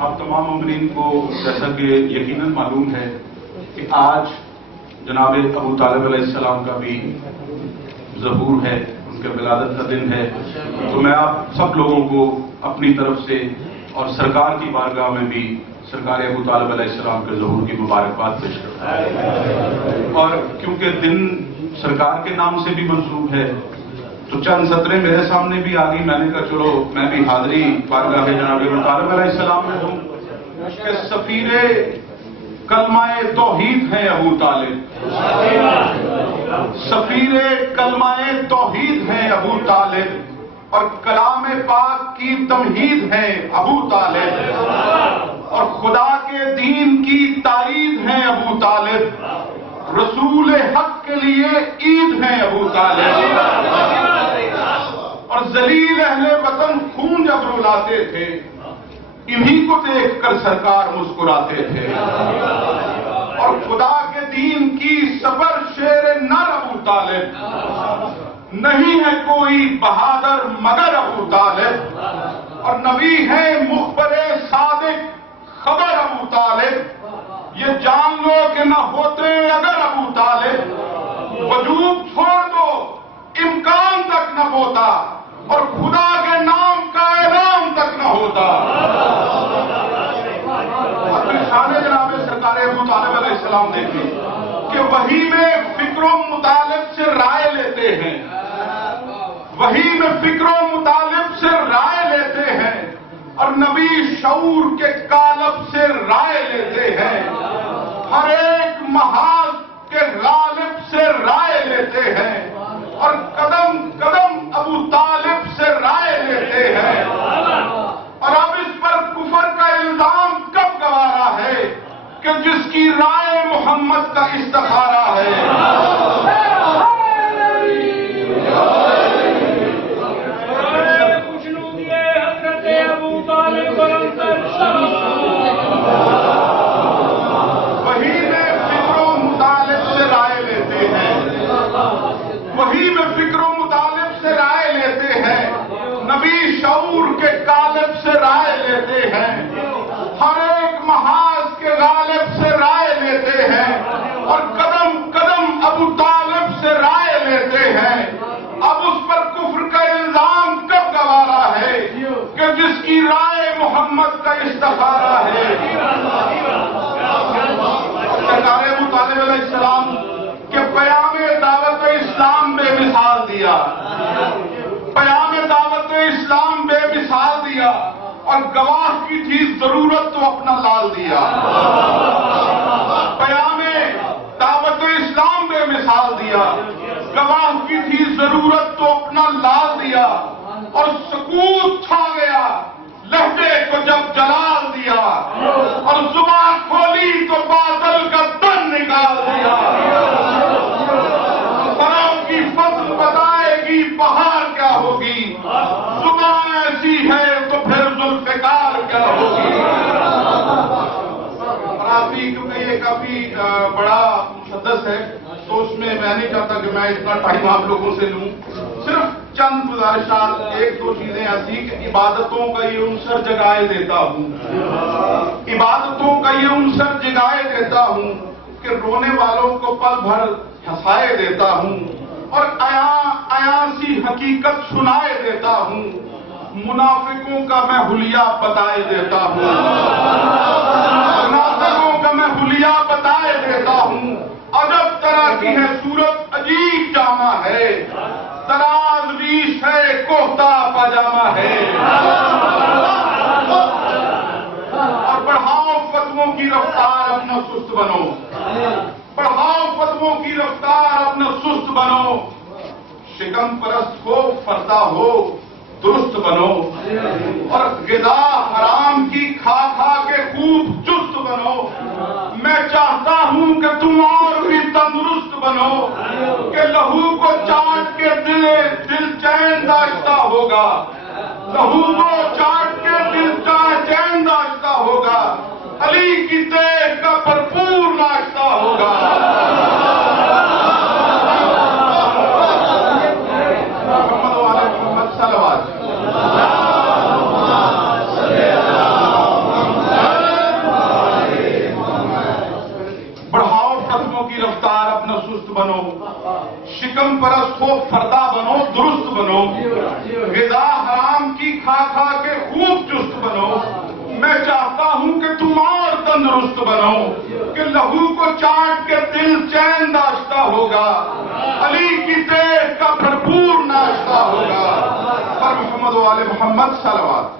آپ تمام مومنین کو جیسا کہ یقیناً معلوم ہے کہ آج جناب ابو طالب علیہ السلام کا بھی ظہور ہے، ان کے ولادت کا دن ہے، تو میں آپ سب لوگوں کو اپنی طرف سے اور سرکار کی بارگاہ میں بھی سرکار ابو طالب علیہ السلام کے ظہور کی مبارکباد پیش کرتا ہوں۔ اور کیونکہ دن سرکار کے نام سے بھی منسوب ہے تو چند سطریں میرے سامنے بھی آ گئی، میں نے کہا چلو میں بھی حاضری بارگاہ جناب ابو طالب علیہ السلام میں ہوں کہ سفیر کلمہ توحید ہیں ابو طالب، سفیر کلمہ توحید ہیں ابو طالب، اور کلام پاک کی تمہید ہیں ابو طالب، اور خدا کے دین کی تائید ہیں ابو طالب، رسول حق کے لیے عید ہیں ابو طالب، اور ذلیل اہل وطن خون جب رلاتے تھے انہی کو دیکھ کر سرکار مسکراتے تھے، اور خدا کے دین کی سفر شیر نر ابو طالب، نہیں ہے کوئی بہادر مگر ابو طالب، اور نبی ہے مخبر صادق خبر ابو طالب، یہ جان لو کہ نہ ہوتے اگر ابو طالب، وجود چھوڑ دو امکان تک نہ ہوتا، اور خدا کے نام کا اعلان تک نہ ہوتا۔ اپنی شان جناب سرکار ابو طالب علیہ السلام دیکھیں کہ وحی میں فکر و مطالب سے رائے لیتے ہیں، وحی میں فکر و مطالب سے رائے لیتے ہیں، اور نبی شعور کے قالب سے رائے لیتے ہیں، ہر ایک محاذ کے غالب سے رائے لیتے ہیں، اور قدم قدم ابو طالب سے رائے لیتے ہیں، اور اب اس پر کفر کا الزام کب گوارا ہے کہ جس کی رائے محمد کا استخارہ ہے۔ وہی میں فکر و مطالب سے رائے لیتے ہیں، وہی میں فکر و مطالب سے رائے لیتے ہیں، نبی شعور کے قالب سے رائے لیتے ہیں، ہر ایک محاذ کے غالب سے رائے لیتے ہیں، اور قدم قدم ابو طالب سے رائے لیتے ہیں۔ اب اس پر کفر کا الزام کب گوارا ہے کہ جس کی رائے محمد کا استخارہ ہے۔ سرکار ابو طالب علیہ السلام کے پیام دعوت اسلام بے مثال دیا، پیام دعوت اسلام بے مثال دیا، اور گواہ کی تھی ضرورت تو اپنا لال دیا۔ پیام دعوت اسلام بے مثال دیا، گواہ کی تھی ضرورت تو اپنا لال دیا، اور سکوت چھا گیا لہجے کو جب جلال دیا، اور زبان کھولی تو بادل کا تن نکال دیا۔ بروں کی فضل بتائے گی بہار کیا ہوگی، زبان ایسی ہے تو پھر ذوالفقار کیا ہوگی۔ کیونکہ یہ کافی بڑا مقدس ہے تو اس میں نہیں چاہتا کہ میں اتنا ٹائم آپ لوگوں سے لوں، صرف چند گزارشات، ایک دو چیزیں ایسی کہ عبادتوں کا یہ عنصر جگائے دیتا ہوں، عبادتوں کا یہ عنصر جگائے دیتا ہوں کہ رونے والوں کو پل بھر ہنسائے دیتا ہوں، اور عیاں سی حقیقت سنائے دیتا ہوں، منافقوں کا میں حلیہ بتائے دیتا ہوں، منافقوں کا میں حلیہ بتائے دیتا ہوں۔ عجب طرح کی ہے صورت عجیب جامع ہے، دراز ریش ہے کوہتا پاجامہ ہے، اور بڑھاؤ فتووں کی رفتار اپنا سست بنو، بڑھاؤ فتووں کی رفتار اپنا سست بنو، شکم پرست ہو فردا ہو درست بنو، اور غذا حرام کی کھا کھا کے خوب چست بنو۔ میں چاہتا ہوں کہ تم اور بھی تندرست بنو، کہ لہو کو چاٹ کے دل چین داشتہ ہوگا، لہو کو چاٹ کے دل چین داشتہ ہوگا، علی کی دیکھ کا بھرپور ناشتہ ہوگا۔ چست بنو، شکم پرست ہو فردا بنو درست بنو، غذا حرام کی کھا کھا کے خوب چست بنو، میں چاہتا ہوں کہ تم اور تندرست بنو، کہ لہو کو چاٹ کے دل چین داشتہ ہوگا، علی کی دیکھ کا بھرپور ناشتہ ہوگا۔ پر محمد و آل محمد صلوات۔